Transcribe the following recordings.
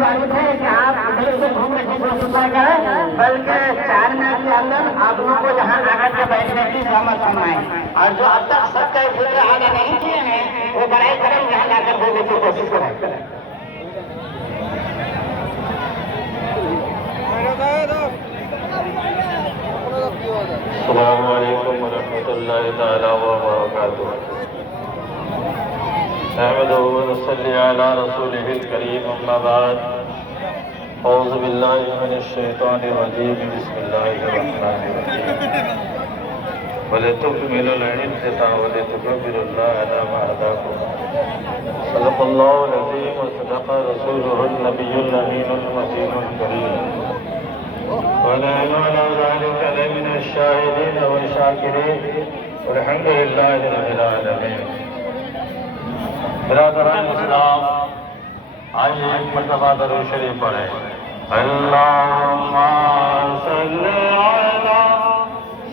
गुजारिश है कि आप इधर उधर घूम रहे हैं करें, बल्कि 4 मिनट के अंदर आप लोगों को यहाँ आकर के बैठने की सहमत फरमाएं। और जो अब तक सबका फिक्र अदा नहीं किए हैं वो बड़ाई करें, यहाँ जाकर बोलने की कोशिश करें। अस्सलामु अलैकुम वरहमतुल्लाहि तआला व बरकातुहू। नहमदुहु व नसल्ली अला रसूलिहिल करीम, अम्मा बाद। औज़ु बिल्लाहि मिनश शैतानिर रजीम, बिस्मिल्लाहिर रहमानिर रहीम। वलितुकमिलुल इद्दता वलितुकब्बिरुल्लाह अला मा हदाकुम। सदक़ल्लाहुल अज़ीम व सदक़ रसूलुहुन नबियुल अमीनुल मतीनुल करीम। ونحن على ذلك لمن الشاهدين والشاكرين والحمد لله رب العالمين। برادران اسلام، आइए एक मरतबा दरूद शरीफ पढ़े। अल्लाहुम्मा सल्ली अला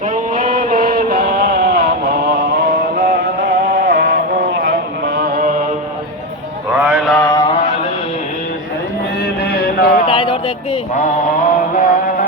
सय्यिदिना मौलाना मुहम्मद व अला आलि सय्यिदिना मौलाना